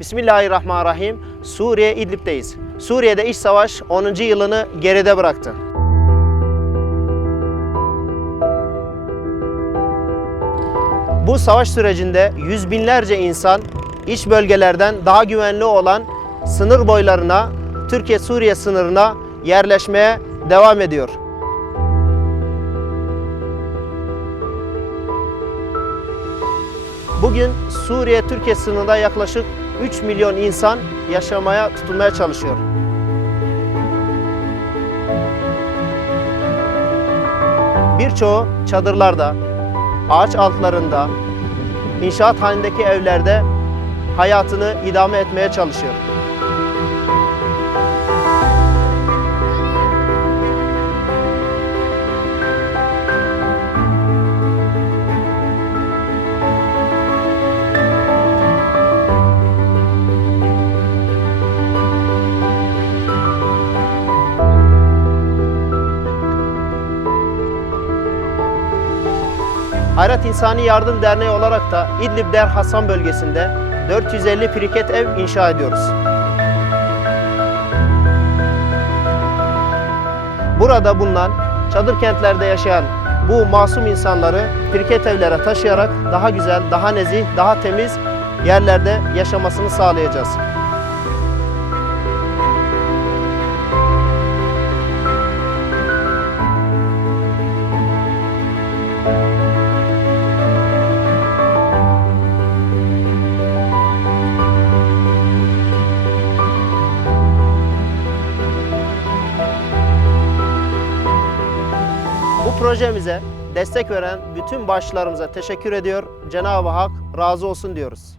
Bismillahirrahmanirrahim. Suriye İdlib'deyiz. Suriye'de iç savaş 10. yılını geride bıraktı. Bu savaş sürecinde yüz binlerce insan iç bölgelerden daha güvenli olan sınır boylarına, Türkiye-Suriye sınırına yerleşmeye devam ediyor. Bugün Suriye-Türkiye sınırında yaklaşık 3 milyon insan yaşamaya tutunmaya çalışıyor. Birçoğu çadırlarda, ağaç altlarında, inşaat halindeki evlerde hayatını idame etmeye çalışıyor. Hayrat İnsani Yardım Derneği olarak da İdlib Der Hasan bölgesinde 450 priket ev inşa ediyoruz. Burada bulunan çadır kentlerde yaşayan bu masum insanları priket evlere taşıyarak daha güzel, daha nezih, daha temiz yerlerde yaşamasını sağlayacağız. Projemize destek veren bütün başlarımıza teşekkür ediyor. Cenab-ı Hak razı olsun diyoruz.